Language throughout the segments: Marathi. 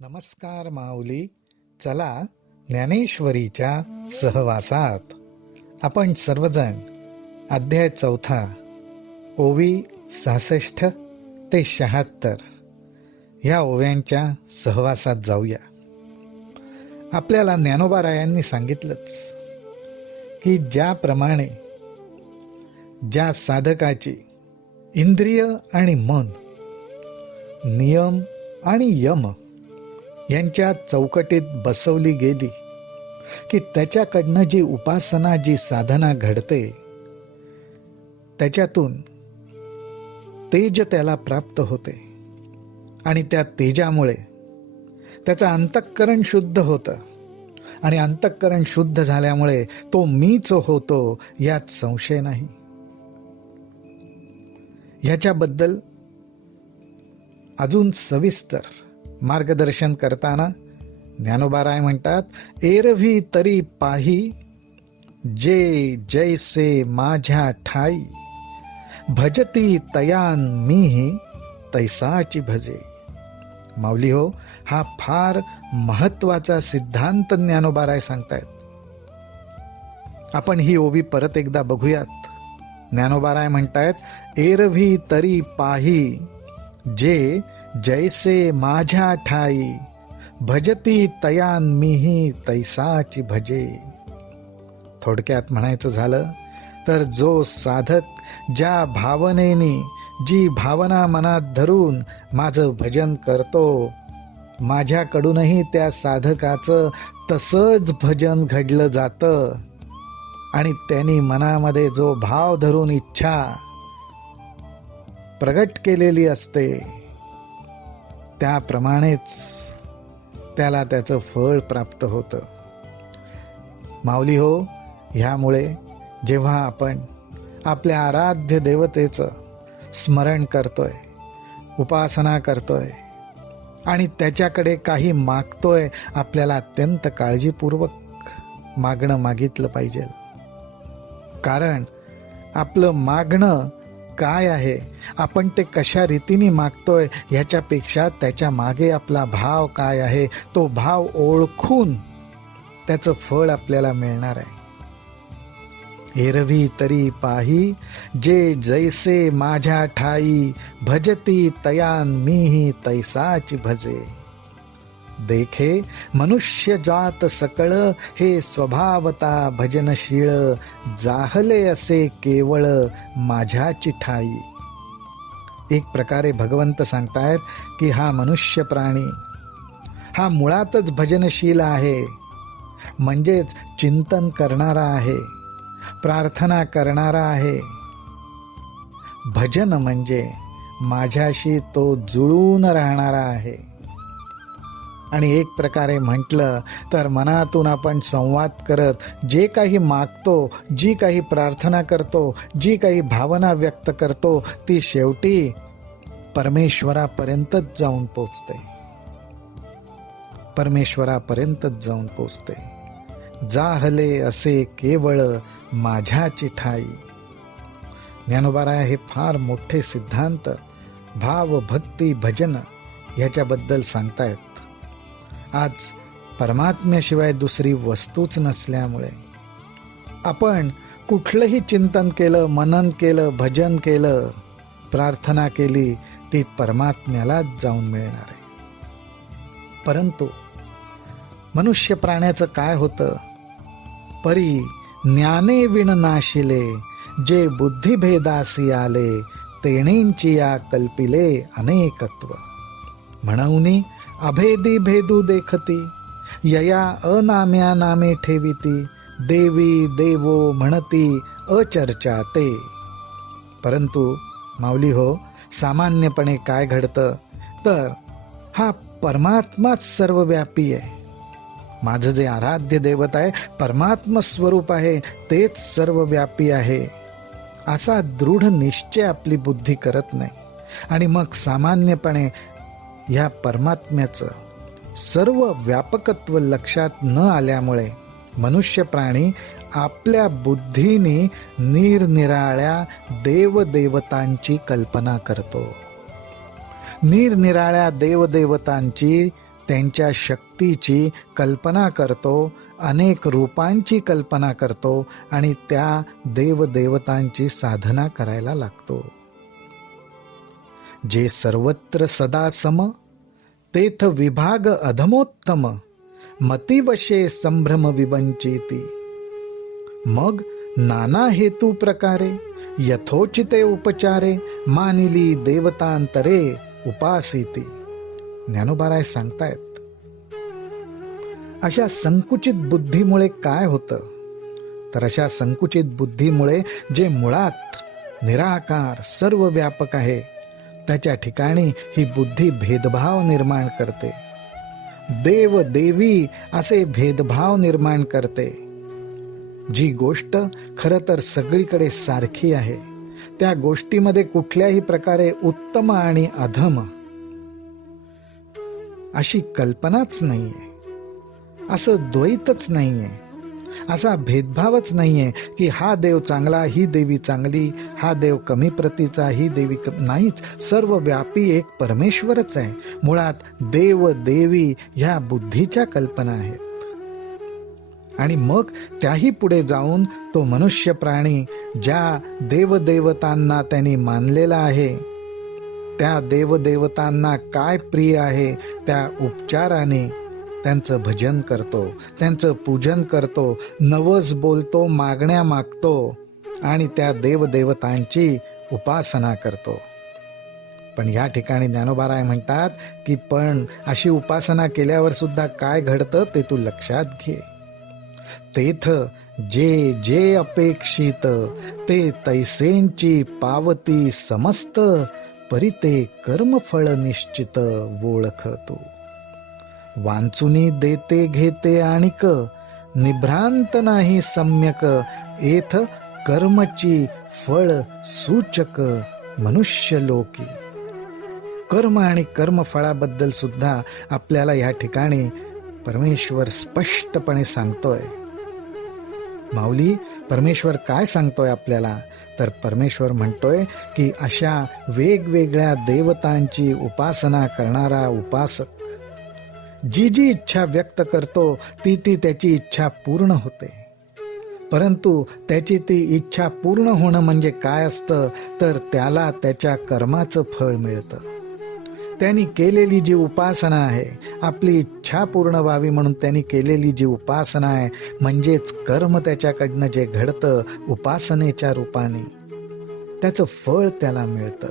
नमस्कार माऊली. चला ज्ञानेश्वरीच्या सहवासात आपण सर्वजण अध्याय 4 ओवी 66 ते 76 ह्या ओव्यांच्या सहवासात जाऊया. आपल्याला ज्ञानोबारायांनी सांगितलंच की ज्याप्रमाणे ज्या साधकाची इंद्रिय आणि मन, नियम आणि यम यांच्या चौकटीत बसवली गेली की त्याच्याकडनं जी उपासना, जी साधना घडते, त्याच्यातून तेज त्याला प्राप्त होते आणि त्या तेजामुळे त्याचं अंतःकरण शुद्ध होतं आणि अंतःकरण शुद्ध झाल्यामुळे तो मीच होतो यात संशय नाही. ह्याच्याबद्दल अजून सविस्तर मार्गदर्शन करताना ज्ञानोबाराय म्हणतात, एरवी तरी पाही जे जैसे माझ्या ठाई, भजती तयान मीही तैसाची भजे. माऊली हो, हा फार महत्वाचा सिद्धांत ज्ञानोबाराय सांगतायत. आपण ही ओवी परत एकदा बघूयात. ज्ञानोबाराय म्हणतायत, एरवी तरी पाही जे जैसे माझ्या ठाई, भजती तयान मीही तैसाची भजे. थोडक्यात म्हणायचं झालं तर जो साधक ज्या भावनेने, जी भावना मनात धरून माझं भजन करतो, माझ्याकडूनही त्या साधकाचं तसंच भजन घडलं जातं आणि त्यांनी मनामध्ये जो भाव धरून इच्छा प्रगट केलेली असते, त्याप्रमाणेच त्याला त्याचं फळ प्राप्त होतं. माऊली हो, ह्यामुळे जेव्हा आपण आपल्या आराध्य देवतेचं स्मरण करतोय, उपासना करतोय आणि त्याच्याकडे काही मागतोय, आपल्याला अत्यंत काळजीपूर्वक मागितलं पाहिजे. कारण आपलं मागणं काय आहे, आपण ते कशा रीतीने मागतोय ह्याच्यापेक्षा त्याच्या मागे आपला भाव काय आहे, तो भाव ओळखून त्याचं फळ आपल्याला मिळणार आहे. एरवी तरी पाही जे जैसे माझ्या ठाई, भजती तयान मीही तैसाची भजे. देखे मनुष्य जात सकळ, हे स्वभावता भजनशीळ, जाहले असे केवळ माझ्याची ठाई. एक प्रकारे भगवंत सांगतायत की हा मनुष्य प्राणी हा मुळातच भजनशील आहे, म्हणजेच चिंतन करणारा आहे, प्रार्थना करणारा आहे. भजन म्हणजे माझ्याशी तो जुळून राहणारा आहे. आणि एक प्रकारे म्हटलं तर मनातून आपण संवाद करत जे काही मागतो, जी काही प्रार्थना करतो, जी काही भावना व्यक्त करतो, ती शेवटी परमेश्वरापर्यंतच जाऊन पोचते. परमेश्वरापर्यंतच जाऊन पोचते. जाहले असे केवळ माझ्याची ठाई. ज्ञानोबाराय हे फार मोठे सिद्धांत भाव, भक्ती, भजन ह्याच्याबद्दल सांगतायत. आज परमात्म्याशिवाय दुसरी वस्तूच नसल्यामुळे आपण कुठलंही चिंतन केलं, मनन केलं, भजन केलं, प्रार्थना केली, ती परमात्म्यालाच जाऊन मिळणार आहे. परंतु मनुष्य प्राण्याचं काय होतं, परी ज्ञाने विण नाशिले, जे बुद्धिभेदासी आले, तेणेंची या कल्पिले अनेकत्व. म्हणूनी अभेदी भेदू देखती, यया अनाम्या नामे ठेविती, देवी देवो म्हणती अचर्चा ते. परंतु माऊली हो, सामान्यपणे काय घडतं तर हा परमात्माच सर्वव्यापी आहे. माझं जे आराध्य दैवत आहे, परमात्म स्वरूप आहे, तेच सर्वव्यापी आहे, असा दृढ निश्चय आपली बुद्धी करत नाही. आणि मग सामान्यपणे ह्या परमात्म्याचं सर्व व्यापकत्व लक्षात न आल्यामुळे मनुष्य प्राणी आपल्या बुद्धीने निरनिराळ्या देवदेवतांची कल्पना करतो, निरनिराळ्या देवदेवतांची त्यांच्या शक्तीची कल्पना करतो, अनेक रूपांची कल्पना करतो आणि त्या देवदेवतांची साधना करायला लागतो. जे सर्वत्र सदा सम, तेथ विभाग अधमोत्तम, मतिवशे संभ्रम विवंचिती. मग नाना हेतू प्रकारे, यथोचिते उपचारे, मानिली देवतांतरे उपासिती. ज्ञानोबाराय सांगतायत, अशा संकुचित बुद्धीमुळे काय होतं, तर अशा संकुचित बुद्धीमुळे जे मुळात निराकार सर्व व्यापक आहे, त्याच्या ठिकाणी ही बुद्धी भेदभाव निर्माण करते. देव देवी असे भेदभाव निर्माण करते. जी गोष्ट खरं तर सगळीकडे सारखी आहे, त्या गोष्टीमध्ये कुठल्याही प्रकारे उत्तम आणि अधम अशी कल्पनाच नाहीये, असं द्वैतच नाहीये, असा भेदभावच नाहीये की हा देव चांगला, ही देवी चांगली, हा देव कमी प्रतीचा, ही देवी नाहीच. सर्व व्यापी एक परमेश्वरच आहे. मुळात देव देवी ह्या बुद्धीच्या कल्पना आहेत. आणि मग त्याही पुढे जाऊन तो मनुष्य प्राणी ज्या देवदेवतांना त्यांनी मानलेला आहे, त्या देवदेवतांना काय प्रिय आहे त्या उपचाराने त्यांचं भजन करतो, त्यांचं पूजन करतो, नवस बोलतो, मागण्या मागतो आणि त्या देवदेवतांची उपासना करतो. पण या ठिकाणी ज्ञानोबाराय म्हणतात की पण अशी उपासना केल्यावर सुद्धा काय घडतं ते तू लक्षात घे. तेथ जे जे अपेक्षित, ते तैसेंची पावती समस्त, परिते कर्मफळ निश्चित ओळख तू. वांचुनी देते घेते आणिक, निभ्रांत नाही सम्यक, एथ कर्मची फळ सूचक मनुष्य लोकी. कर्म आणि कर्मफळाबद्दल सुद्धा आपल्याला या ठिकाणी परमेश्वर स्पष्टपणे सांगतोय. माऊली, परमेश्वर काय सांगतोय आपल्याला, तर परमेश्वर म्हणतोय की अशा वेगवेगळ्या देवतांची उपासना करणारा उपासक जी जी इच्छा व्यक्त करतो ती ती त्याची इच्छा पूर्ण होते. परंतु त्याची ती इच्छा पूर्ण होणं म्हणजे काय असतं, तर त्याला त्याच्या कर्माचं फळ मिळतं. त्यांनी केलेली जी उपासना आहे, आपली इच्छा पूर्ण व्हावी म्हणून त्यांनी केलेली जी उपासना आहे, म्हणजेच कर्म त्याच्याकडनं जे घडतं उपासनेच्या रूपाने, त्याचं फळ त्याला मिळतं.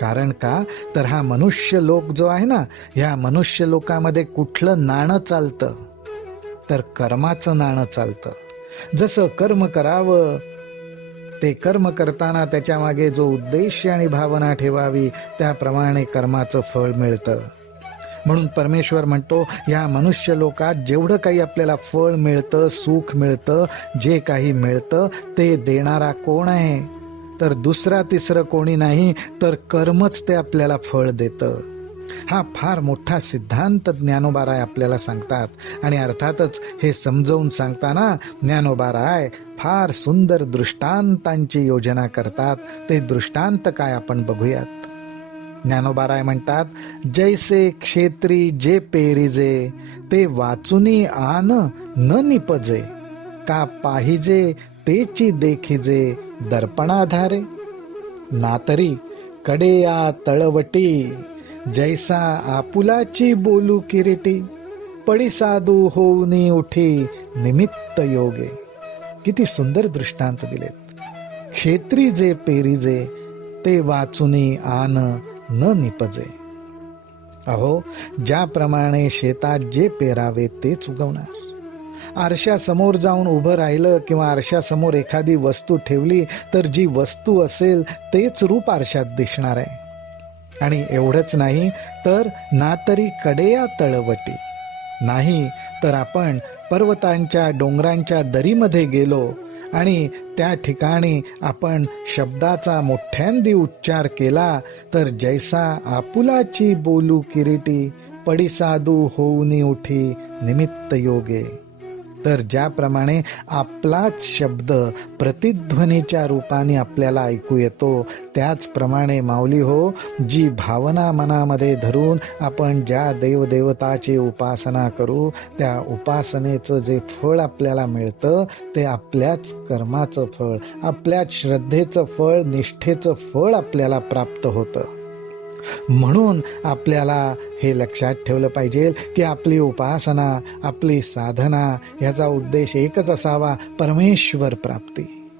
कारण का, तर हा मनुष्य लोक जो आहे ना, ह्या मनुष्य लोकामध्ये कुठलं नाणं चालतं, तर कर्माचं नाणं चालतं. जसं कर्म करावं, ते कर्म करताना त्याच्या मागे जो उद्देश आणि भावना ठेवावी, त्याप्रमाणे कर्माचं फळ मिळतं. म्हणून परमेश्वर म्हणतो, या मनुष्य लोकात जेवढं काही आपल्याला फळ मिळतं, सुख मिळतं, जे काही मिळतं ते देणारा कोण आहे, तर दुसरा तिसरं कोणी नाही, तर कर्मच ते आपल्याला फळ देतं. हा फार मोठा सिद्धांत ज्ञानोबाराय आपल्याला सांगतात. आणि अर्थातच हे समजावून सांगताना ज्ञानोबाराय फार सुंदर दृष्टांतांची योजना करतात. ते दृष्टांत काय आपण बघूयात. ज्ञानोबाराय म्हणतात, जैसे क्षेत्री जे पेरिजे, ते वाचुनी आन न निपजे, का पाहिजे तेची देखिजे दर्पणाधारे. नातरी कडेया तळवटी, जैसा आपुलाची बोलू किरीटी, पडी साधू होऊनी उठी निमित्त योगे. किती सुंदर दृष्टांत दिलेत. क्षेत्री जे पेरिजे, ते वाचुनी आन न निपजे. अहो, ज्याप्रमाणे शेतात जे पेरावे तेच उगवणार. आरशासमोर जाऊन उभं राहिलं किंवा आरशासमोर एखादी वस्तू ठेवली तर जी वस्तू असेल तेच रूप आरशात दिसणार आहे. आणि एवढंच नाही, तर ना तरी कडेया तळवटी, नाही तर आपण पर्वतांच्या डोंगरांच्या दरीमध्ये गेलो आणि त्या ठिकाणी आपण शब्दाचा मोठ्यांदी उच्चार केला, तर जैसा आपुलाची बोलू किरीटी, पडी साधू होऊनी उठी निमित्त योगे. तर ज्याप्रमाणे आपलाच शब्द प्रतिध्वनीच्या रूपाने आपल्याला ऐकू येतो, त्याचप्रमाणे माऊली हो, जी भावना मनामध्ये धरून आपण ज्या देवदेवताची उपासना करू, त्या उपासनेचं जे फळ आपल्याला मिळतं ते आपल्याच कर्माचं फळ, आपल्याच श्रद्धेचं फळ, निष्ठेचं फळ आपल्याला प्राप्त होतं. म्हणून आपल्याला हे लक्षात ठेवलं पाहिजे की आपली उपासना, आपली साधना याचा उद्देश एकच असावा, परमेश्वर प्राप्ती.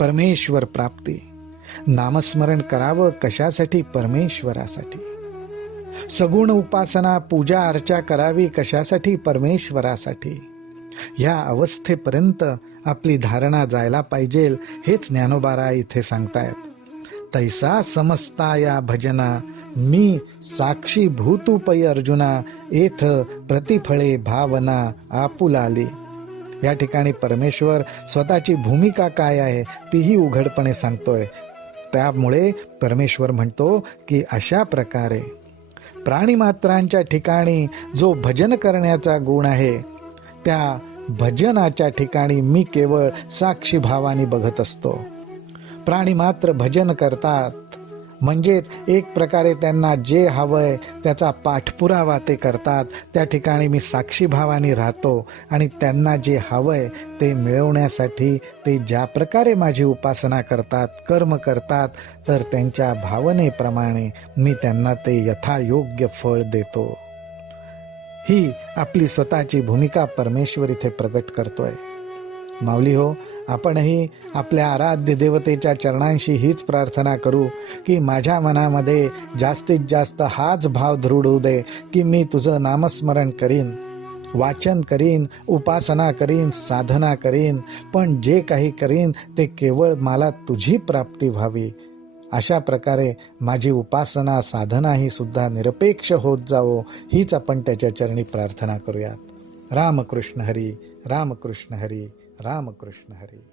परमेश्वर प्राप्ती. नामस्मरण करावं कशासाठी? परमेश्वरासाठी. सगुण उपासना, पूजा अर्चा करावी कशासाठी? परमेश्वरासाठी. या अवस्थेपर्यंत आपली धारणा जायला पाहिजे, हेच ज्ञानोबा इथे सांगतायत. तैसा समजता या भजना, मी साक्षी भूतू पै अर्जुना, एथ प्रतिफळे भावना आपुलाली. या ठिकाणी परमेश्वर स्वतःची भूमिका काय आहे तीही उघडपणे सांगतोय. त्यामुळे परमेश्वर म्हणतो की अशा प्रकारे प्राणीमात्रांच्या ठिकाणी जो भजन करण्याचा गुण आहे, त्या भजनाच्या ठिकाणी मी केवळ साक्षी भावाने बघत असतो. प्राणी मात्र भजन करतात, म्हणजेच एक प्रकारे त्यांना जे हवंय त्याचा पाठपुरावा ते करतात. त्या ठिकाणी मी साक्षी भावाने राहतो आणि त्यांना जे हवंय ते मिळवण्यासाठी ते ज्या प्रकारे माझी उपासना करतात, कर्म करतात, तर त्यांच्या भावनेप्रमाणे मी त्यांना ते यथायोग्य फळ देतो. ही आपली स्वतःची भूमिका परमेश्वर इथे प्रगट करतोय. माऊली हो, आपणही आपल्या आराध्य देवतेच्या चरणांशी हीच प्रार्थना करू की माझ्या मनामध्ये जास्तीत जास्त हाच भाव दृढ होऊ दे की मी तुझं नामस्मरण करीन, वाचन करीन, उपासना करीन, साधना करीन, पण जे काही करीन ते केवळ मला तुझी प्राप्ती व्हावी. अशा प्रकारे माझी उपासना, साधना ही सुद्धा निरपेक्ष होत जावो, हीच आपण त्याच्या चरणी प्रार्थना करूयात. रामकृष्ण हरी, रामकृष्ण हरी, रामकृष्ण हरी.